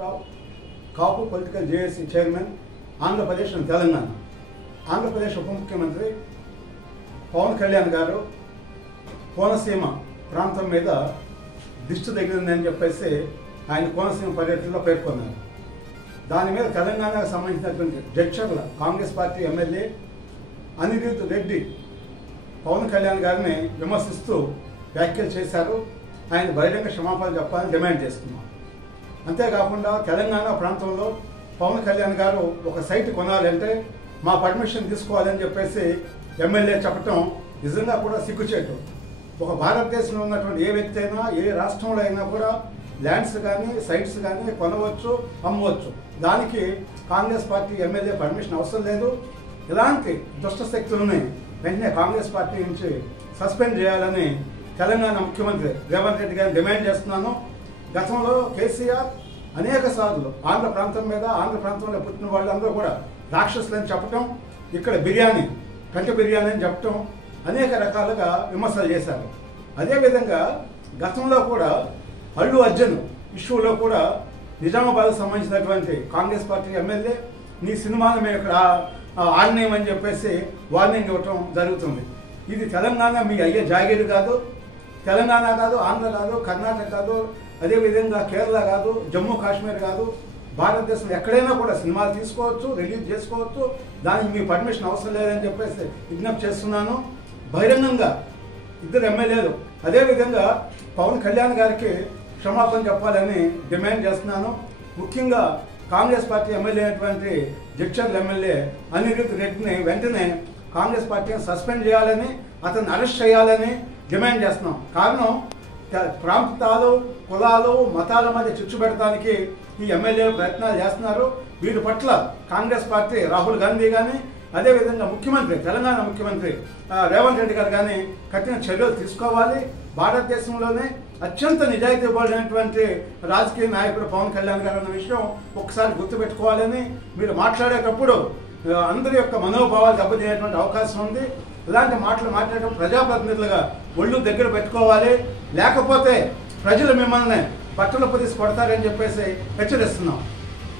Rao Kapu political JAC chairman Andhra Pradesh and Telangana. Andhra Pradesh ఉప ముఖ్యమంత్రి పవన్ కళ్యాణ్ గారు కోనసీమ ప్రాంతం మీద దిష్టి తగిలిందని చెప్పేసి ఆయన కోనసీమ పర్యటనలో పేర్కొన్నారు. దాని మీద తెలంగాణకు సంబంధించినటువంటి జడ్చర్ల కాంగ్రెస్ పార్టీ ఎమ్మెల్యే అనిరుద్ రెడ్డి పవన్ కళ్యాణ్ గారిని విమర్శిస్తూ వ్యాఖ్యలు చేశారు. ఆయన బహిరంగ క్షమాపణలు చెప్పాలని డిమాండ్ చేస్తున్నాం. అంతేకాకుండా తెలంగాణ ప్రాంతంలో పవన్ కళ్యాణ్ గారు ఒక సైట్ కొనాలంటే మా పర్మిషన్ తీసుకోవాలని చెప్పేసి ఎమ్మెల్యే చెప్పటం నిజంగా కూడా సిగ్గుచేటు. ఒక భారతదేశంలో ఉన్నటువంటి ఏ వ్యక్తి అయినా ఏ రాష్ట్రంలో అయినా కూడా ల్యాండ్స్ కానీ సైట్స్ కానీ కొనవచ్చు, అమ్మవచ్చు. దానికి కాంగ్రెస్ పార్టీ ఎమ్మెల్యే పర్మిషన్ అవసరం లేదు. ఇలాంటి దుష్ట శక్తులని వెంటనే కాంగ్రెస్ పార్టీ నుంచి సస్పెండ్ చేయాలని తెలంగాణ ముఖ్యమంత్రి రేవంత్ రెడ్డి గారిని డిమాండ్ చేస్తున్నాను. గతంలో కేసీఆర్ అనేక సార్లు ఆంధ్ర ప్రాంతం మీద ఆంధ్ర ప్రాంతంలో పుట్టిన వాళ్ళందరూ కూడా రాక్షసులని చెప్పటం, ఇక్కడ బిర్యానీ కంటి బిర్యానీ అని చెప్పటం అనేక రకాలుగా విమర్శలు చేశారు. అదేవిధంగా గతంలో కూడా అల్లు అర్జున్ ఇష్యూలో కూడా నిజామాబాద్కు సంబంధించినటువంటి కాంగ్రెస్ పార్టీ ఎమ్మెల్యే నీ సినిమాను మేము ఇక్కడ ఆడనేమని చెప్పేసి వార్నింగ్ ఇవ్వటం జరుగుతుంది. ఇది తెలంగాణ మీ అయ్యే జాగీరు కాదు. తెలంగాణ కాదు, ఆంధ్ర కాదు, కర్ణాటక కాదు, అదేవిధంగా కేరళ కాదు, జమ్మూ కాశ్మీర్ కాదు, భారతదేశంలో ఎక్కడైనా కూడా సినిమాలు తీసుకోవచ్చు, రిలీజ్ చేసుకోవచ్చు. దానికి మీ పర్మిషన్ అవసరం లేదని చెప్పేసి విజ్ఞప్తి చేస్తున్నాను. బహిరంగంగా ఇద్దరు ఎమ్మెల్యేలు అదేవిధంగా పవన్ కళ్యాణ్ గారికి క్షమాపణ చెప్పాలని డిమాండ్ చేస్తున్నాను. ముఖ్యంగా కాంగ్రెస్ పార్టీ ఎమ్మెల్యే అయినటువంటి జడ్చర్ల ఎమ్మెల్యే అనిరుద్ రెడ్డిని వెంటనే కాంగ్రెస్ పార్టీని సస్పెండ్ చేయాలని, అతన్ని అరెస్ట్ చేయాలని డిమాండ్ చేస్తున్నాం. కారణం ప్రాంతాలు, కులాలు, మతాల మధ్య చిచ్చు పెట్టడానికి ఈ ఎమ్మెల్యేలు ప్రయత్నాలు చేస్తున్నారు. వీరి పట్ల కాంగ్రెస్ పార్టీ రాహుల్ గాంధీ కానీ అదేవిధంగా ముఖ్యమంత్రి తెలంగాణ ముఖ్యమంత్రి రేవంత్ రెడ్డి గారు కానీ కఠిన చర్యలు తీసుకోవాలి. భారతదేశంలోనే అత్యంత నిజాయితీపడినటువంటి రాజకీయ నాయకుడు పవన్ కళ్యాణ్ గారు అన్న విషయం ఒకసారి గుర్తుపెట్టుకోవాలని, మీరు మాట్లాడేటప్పుడు అందరి యొక్క మనోభావాలు దెబ్బతినేటువంటి అవకాశం ఉంది. ఇలాంటి మాటలు మాట్లాడటం ప్రజాప్రతినిధులుగా ఒళ్ళు దగ్గర పెట్టుకోవాలి. లేకపోతే ప్రజలు మిమ్మల్ని బట్టలు పొదిసి కొడతారని చెప్పేసి హెచ్చరిస్తున్నాం.